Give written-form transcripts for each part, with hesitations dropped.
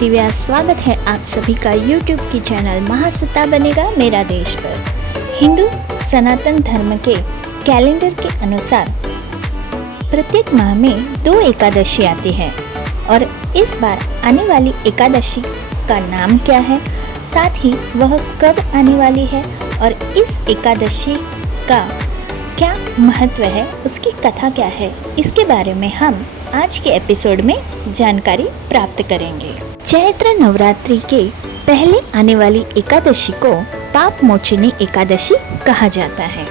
श्रुति व्यास स्वागत है आप सभी का YouTube की चैनल महासत्ता बनेगा मेरा देश पर। हिंदू सनातन धर्म के कैलेंडर के अनुसार प्रत्येक माह में 2 एकादशी आती है और इस बार आने वाली एकादशी का नाम क्या है, साथ ही वह कब आने वाली है और इस एकादशी का क्या महत्व है, उसकी कथा क्या है, इसके बारे में हम आज के एपिसोड में जानकारी प्राप्त करेंगे। चैत्र नवरात्रि के पहले आने वाली एकादशी को पाप मोचिनी एकादशी कहा जाता है।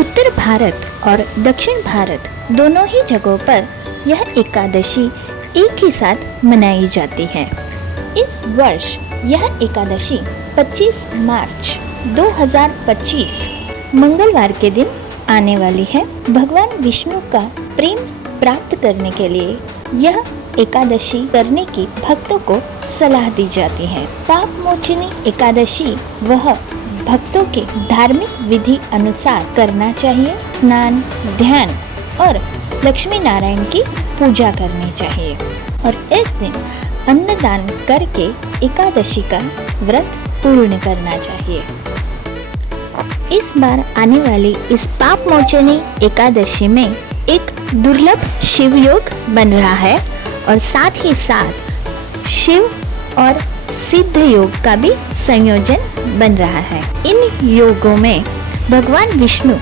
उत्तर भारत और दक्षिण भारत दोनों ही जगहों पर यह एकादशी एक ही साथ मनाई जाती है। इस वर्ष यह एकादशी 25 मार्च 2025 मंगलवार के दिन आने वाली है। भगवान विष्णु का प्रेम प्राप्त करने के लिए यह एकादशी करने की भक्तों को सलाह दी जाती है। पाप मोचिनी एकादशी वह भक्तों के धार्मिक विधि अनुसार करना चाहिए। स्नान, ध्यान और लक्ष्मी नारायण की पूजा करनी चाहिए और इस दिन अन्नदान करके एकादशी का व्रत पूर्ण करना चाहिए। इस बार आने वाली इस पाप मोचनी एकादशी में एक दुर्लभ शिव योग बन रहा है और साथ ही साथ शिव और सिद्ध योग का भी संयोजन बन रहा है। इन योगों में भगवान विष्णु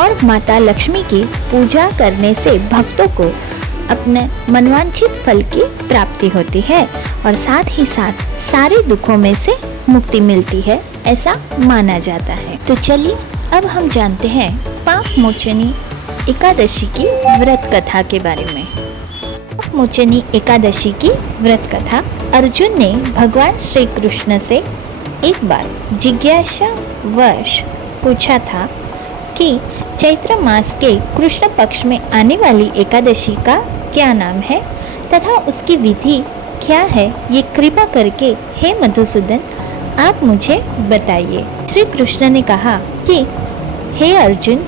और माता लक्ष्मी की पूजा करने से भक्तों को अपने मनवांछित फल की प्राप्ति होती है और साथ ही साथ सारे दुखों में से मुक्ति मिलती है, ऐसा माना जाता है। तो चलिए अब हम जानते हैं पाप मोचनी एकादशी की व्रत कथा के बारे में। पाप मोचनी एकादशी की व्रत कथा। अर्जुन ने भगवान श्री कृष्ण से एक बार जिज्ञासा वश पूछा था कि चैत्र मास के कृष्ण पक्ष में आने वाली एकादशी का क्या नाम है तथा उसकी विधि क्या है, ये कृपा करके हे मधुसूदन आप मुझे बताइए। श्री कृष्ण ने कहा कि हे अर्जुन,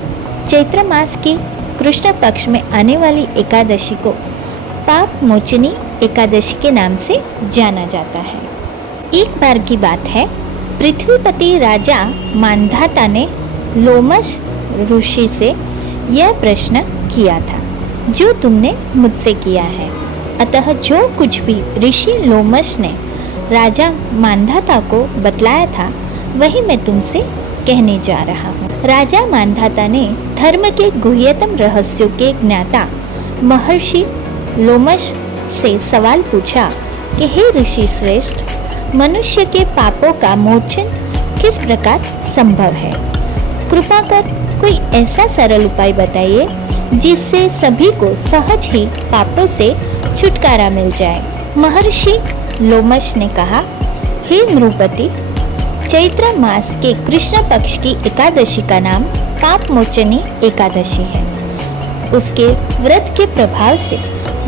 चैत्र मास की कृष्ण पक्ष में आने वाली एकादशी को पाप मोचनी एकादशी के नाम से जाना जाता है। एक बार की बात है, पृथ्वीपति राजा मांधाता ने लोमश ऋषि से यह प्रश्न किया था जो तुमने मुझसे किया है। अतः जो कुछ भी ऋषि लोमश ने राजा मांधाता को बतलाया था वही मैं तुमसे कहने जा रहा हूँ। राजा मांधाता ने धर्म के गुह्यतम रहस्यों के ज्ञाता महर्षि लोमश से सवाल पूछा कि हे ऋषि श्रेष्ठ, मनुष्य के पापों का मोचन किस प्रकार संभव है? कृपा कर कोई ऐसा सरल उपाय बताइए जिससे सभी को सहज ही पापों से छुटकारा मिल जाए। महर्षि लोमश ने कहा, हे नृपति, चैत्र मास के कृष्ण पक्ष की एकादशी का नाम पाप मोचनी एकादशी है। उसके व्रत के प्रभाव से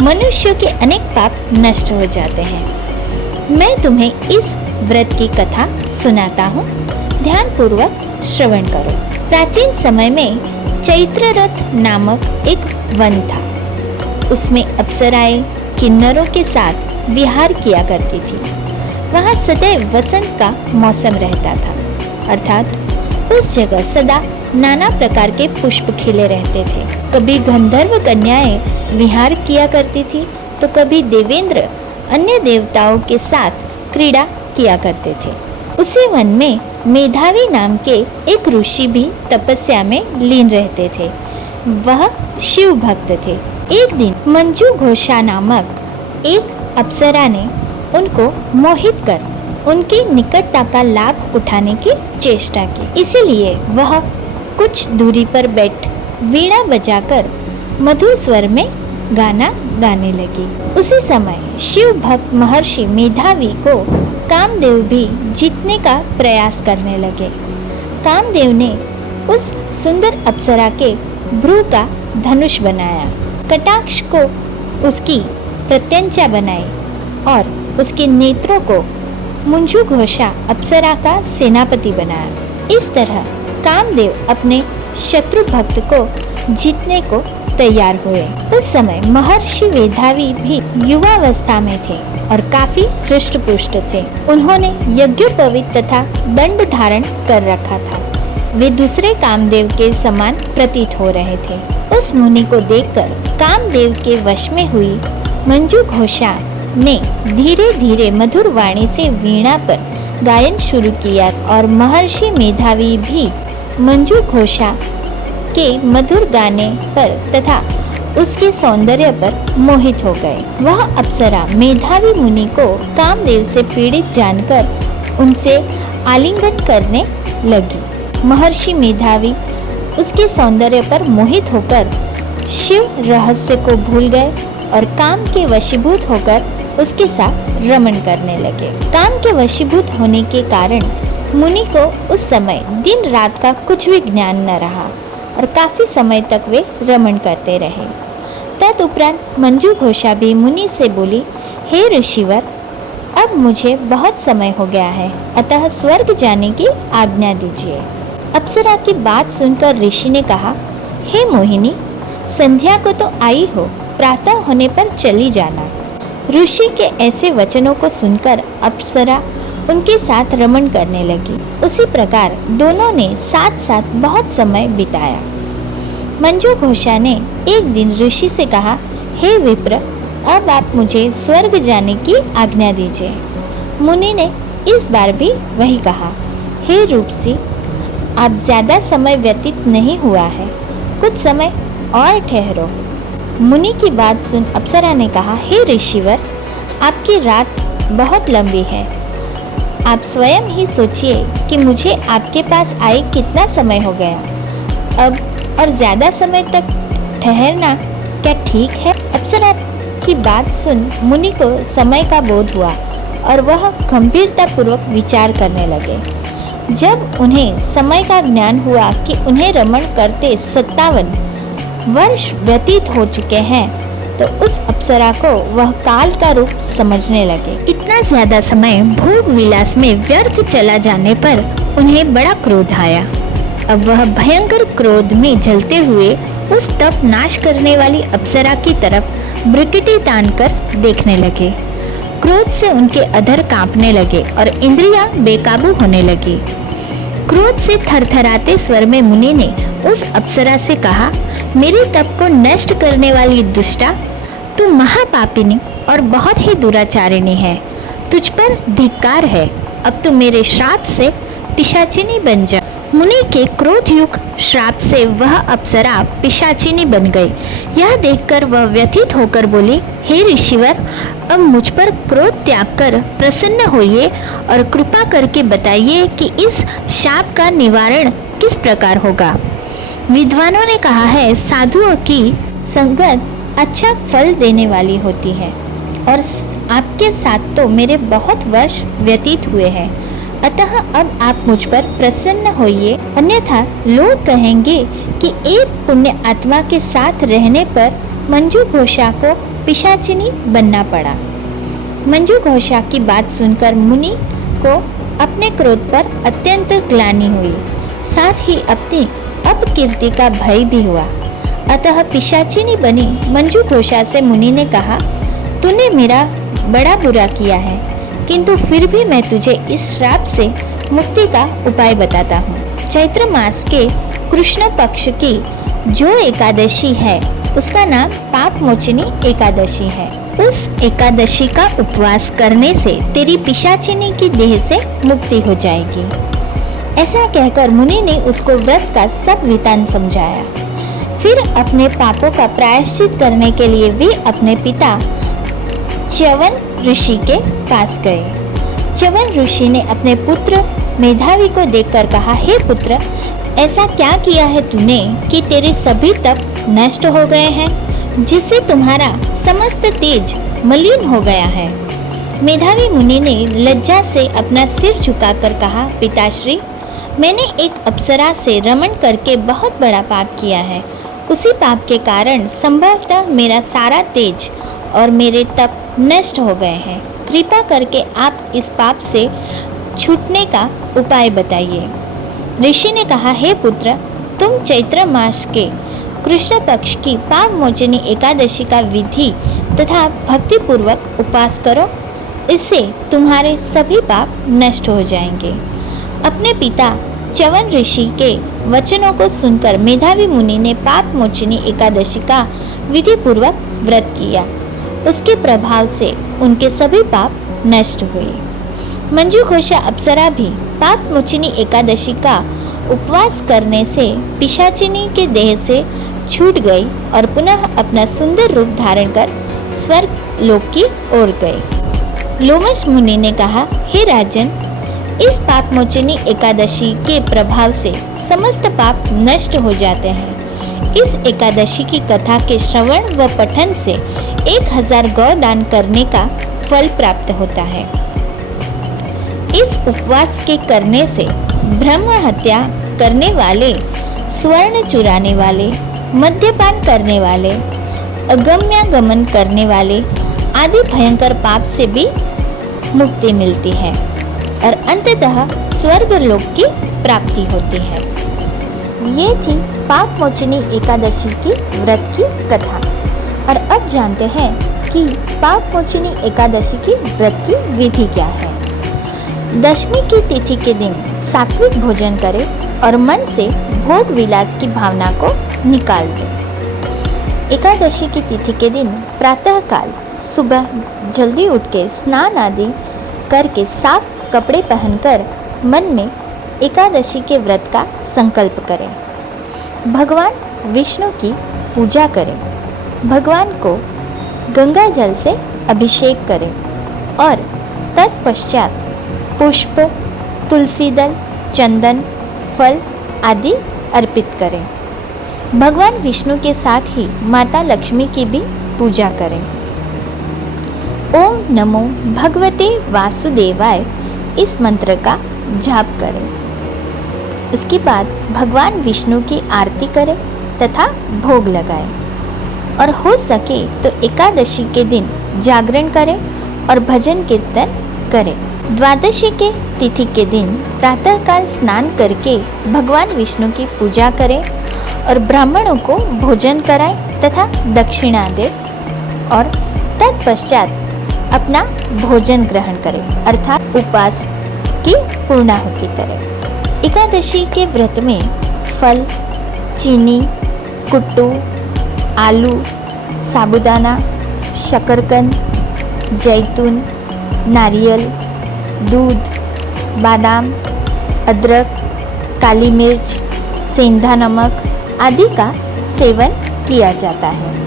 मनुष्यों के अनेक पाप नष्ट हो जाते हैं। मैं तुम्हें इस व्रत की कथा सुनाता हूँ, ध्यान पूर्वक श्रवण करो। प्राचीन समय में चैत्ररथ नामक एक वन था। उसमें अप्सराएं किन्नरों के साथ विहार किया करती थी। वहाँ सदैव वसंत का मौसम रहता था, अर्थात उस जगह सदा नाना प्रकार के पुष्प खिले रहते थे। कभी गंधर्व कन्याएं विहार किया करती थी तो कभी देवेंद्र अन्य देवताओं के साथ क्रीड़ा किया करते थे। उसी वन में मेधावी नाम के एक ऋषि भी तपस्या में लीन रहते थे। वह शिव भक्त थे। एक दिन मंजू घोषा नामक एक अप्सरा ने उनको मोहित कर उनकी निकटता का लाभ उठाने की चेष्टा की। इसीलिए वह कुछ दूरी पर बैठ वीणा बजाकर मधुर स्वर में गाना गाने लगी। उसी समय शिव भक्त महर्षि मेधावी को कामदेव भी जीतने का प्रयास करने लगे। कामदेव ने उस सुंदर अप्सरा के भ्रू का धनुष बनाया, कटाक्ष को उसकी प्रत्यंचा बनाई और उसके नेत्रों को मंजू घोषा अप्सरा का सेनापति बनाया। इस तरह कामदेव अपने शत्रु भक्त को जीतने को तैयार हुए। उस समय महर्षि मेधावी भी युवावस्था में थे और काफी हृष्ट पुष्ट थे। उन्होंने यज्ञोपवीत तथा दंड धारण कर रखा था। वे दूसरे कामदेव के समान प्रतीत हो रहे थे। उस मुनि को देखकर कामदेव के वश में हुई मंजू घोषा ने धीरे धीरे मधुर वाणी से वीणा पर गायन शुरू किया और महर्षि मेधावी भी मंजू घोषा के मधुर गाने पर तथा उसके सौंदर्य पर मोहित हो गए। वह अप्सरा मेधावी मुनि को कामदेव से पीड़ित जानकर उनसे आलिंगन करने लगी। महर्षि मेधावी उसके सौंदर्य पर मोहित होकर शिव रहस्य को भूल गए और काम के वशीभूत होकर उसके साथ रमण करने लगे। काम के वशीभूत होने के कारण मुनि को उस समय दिन रात का कुछ भी ज्ञान न रहा और काफी समय तक वे रमण करते रहे। तदुपरांत मंजू घोषा भी मुनि से बोली, हे ऋषिवर, अब मुझे बहुत समय हो गया है, अतः स्वर्ग जाने की आज्ञा दीजिए। अप्सरा की बात सुनकर ऋषि ने कहा, हे मोहिनी, संध्या को तो आई हो, प्रातः होने पर चली जाना। ऋषि के ऐसे वचनों को सुनकर अप्सरा उनके साथ रमण करने लगी। उसी प्रकार दोनों ने साथ साथ बहुत समय बिताया। मंजू घोषा ने एक दिन ऋषि से कहा, हे विप्र, अब आप मुझे स्वर्ग जाने की आज्ञा दीजिए। मुनि ने इस बार भी वही कहा, हे रूपसी, अब ज्यादा समय व्यतीत नहीं हुआ है, कुछ समय और ठहरो। मुनि की बात सुन अप्सरा ने कहा, हे ऋषिवर, आपकी रात बहुत लंबी है। आप स्वयं ही सोचिए कि मुझे आपके पास आए कितना समय हो गया। अब और ज्यादा समय तक ठहरना क्या ठीक है? अप्सरा की बात सुन मुनि को समय का बोध हुआ और वह गंभीरतापूर्वक विचार करने लगे। जब उन्हें समय का ज्ञान हुआ कि उन्हें रमण करते 57 वर्ष व्यतीत हो चुके हैं, तो उस अप्सरा को वह काल का रूप समझने लगे। इतना ज्यादा समय भोग विलास में व्यर्थ चला जाने पर उन्हें बड़ा क्रोध आया। अब वह भयंकर क्रोध में जलते हुए उस तप नाश करने वाली अप्सरा की तरफ भ्रुकुटी तान कर देखने लगे। क्रोध से उनके अधर कांपने लगे और इंद्रियां बेकाबू होने लगी। क्रोध से थरथराते स्वर में मुनि ने उस अप्सरा से कहा, मेरे तप को नष्ट करने वाली दुष्टा, तू महापापिनी और बहुत ही दुराचारिणी है। तुझ पर धिक्कार है। अब तू मेरे श्राप से पिशाचिनी बन जा। मुनि के क्रोधयुक्त श्राप से वह अप्सरा पिशाचिनी बन गई। यह देखकर वह व्यथित होकर बोली, हे ऋषिवर, अब मुझ पर क्रोध त्याग कर प्रसन्न होइए और कृपा करके बताइए कि इस शाप का निवारण किस प्रकार होगा। विद्वानों ने कहा है, साधुओं की संगत अच्छा फल देने वाली होती है और आपके साथ तो मेरे बहुत वर्ष व्यतीत हुए हैं, अतः अब आप मुझ पर प्रसन्न होइए, अन्यथा लोग कहेंगे कि एक पुण्य आत्मा के साथ रहने पर मंजू घोषा को पिशाचिनी बनना पड़ा। मंजू घोषा की बात सुनकर मुनि को अपने क्रोध पर अत्यंत ग्लानि हुई, साथ ही अपनी अपकीर्ति का भय भी हुआ। अतः पिशाचिनी बनी मंजू घोषा से मुनि ने कहा, तूने मेरा बड़ा बुरा किया है, किंतु फिर भी मैं तुझे इस श्राप से मुक्ति का उपाय बताता हूँ। चैत्र मास के कृष्ण पक्ष की जो एकादशी है उसका नाम पाप मोचनी एकादशी है। उस एकादशी का उपवास करने से तेरी पिशाचिनी की देह से मुक्ति हो जाएगी। ऐसा कहकर मुनि ने उसको व्रत का सब विधान समझाया। फिर अपने पापों का प्रायश्चित करने के लिए वे अपने पिता च्यवन ऋषि के पास गए। च्यवन ऋषि ने अपने पुत्र मेधावी को देखकर कहा, हे पुत्र, ऐसा क्या किया है तूने कि तेरे सभी तप नष्ट हो गए हैं, जिससे तुम्हारा समस्त तेज मलिन हो गया है। मेधावी मुनि ने लज्जा से अपना सिर झुकाकर कहा, पिताश्री, मैंने एक अप्सरा से रमण करके बहुत बड़ा पाप किया है। उसी पाप के कारण संभवतः मेरा सारा तेज और मेरे तप नष्ट हो गए हैं। कृपा करके आप इस पाप से छूटने का उपाय बताइए। ऋषि ने कहा, हे पुत्र, तुम चैत्र मास के कृष्ण पक्ष की पाप मोचनी एकादशी का विधि तथा भक्ति पूर्वक उपवास करो इससे तुम्हारे सभी पाप नष्ट हो जाएंगे। अपने पिता च्यवन ऋषि के वचनों को सुनकर मेधावी मुनि ने पाप मोचनी एकादशी का विधि पूर्वक व्रत किया। उसके प्रभाव से उनके सभी पाप नष्ट हुए। मंजू घोषा अप्सरा भी पाप मोचनी एकादशी का उपवास करने से पिशाचिनी के देह से छूट गई और पुनः अपना सुंदर रूप धारण कर स्वर्ग लोक की ओर गए। लोमस मुनि ने कहा, हे राजन, इस पाप मोचनी एकादशी के प्रभाव से समस्त पाप नष्ट हो जाते हैं। इस एकादशी की कथा के श्रवण व पठन से 1000 गौदान करने का फल प्राप्त होता है। इस उपवास के करने से ब्रह्म हत्या करने वाले, स्वर्ण चुराने वाले, मद्यपान करने वाले, अगम्यागमन करने वाले आदि भयंकर पाप से भी मुक्ति मिलती है और अंततः स्वर्ग लोक की प्राप्ति होती है। ये थी पाप मोचनी एकादशी की व्रत की कथा। और अब जानते हैं कि पाप मोचनी एकादशी की व्रत की विधि क्या है। दशमी की तिथि के दिन सात्विक भोजन करें और मन से भोग विलास की भावना को निकाल दें। एकादशी की तिथि के दिन प्रातःकाल सुबह जल्दी उठ के स्नान आदि करके साफ कपड़े पहनकर मन में एकादशी के व्रत का संकल्प करें। भगवान विष्णु की पूजा करें। भगवान को गंगा जल से अभिषेक करें और तत्पश्चात पुष्प, तुलसी दल, चंदन, फल आदि अर्पित करें। भगवान विष्णु के साथ ही माता लक्ष्मी की भी पूजा करें। ओम नमो भगवते वासुदेवाय इस मंत्र का जाप करें। उसके बाद भगवान विष्णु की आरती करें तथा भोग लगाएं और हो सके तो एकादशी के दिन जागरण करें और भजन कीर्तन करें। द्वादशी के तिथि के दिन प्रातःकाल स्नान करके भगवान विष्णु की पूजा करें और ब्राह्मणों को भोजन कराएं तथा दक्षिणा दें और तत्पश्चात अपना भोजन ग्रहण करें अर्थात उपवास की पूर्णाहुति करें। एकादशी के व्रत में फल, चीनी, कुट्टू, आलू, साबूदाना, शकरकंद, जैतून, नारियल, दूध, बादाम, अदरक, काली मिर्च, सेंधा नमक आदि का सेवन किया जाता है।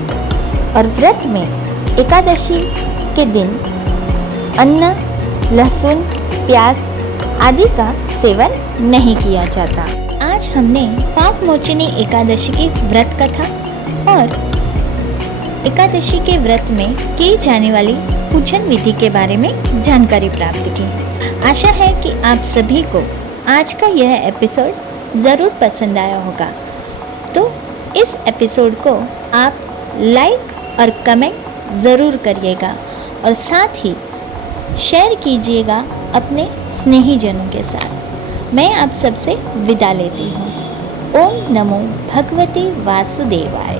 और व्रत में एकादशी के दिन अन्न, लहसुन, प्याज आदि का सेवन नहीं किया जाता। आज हमने पाप मोचनी एकादशी की व्रत कथा और एकादशी के व्रत में की जाने वाली पूजन विधि के बारे में जानकारी प्राप्त की। आशा है कि आप सभी को आज का यह एपिसोड ज़रूर पसंद आया होगा। तो इस एपिसोड को आप लाइक और कमेंट ज़रूर करिएगा और साथ ही शेयर कीजिएगा अपने स्नेहीजनों के साथ। मैं आप सबसे विदा लेती हूँ। ओम नमो भगवते वासुदेवाय।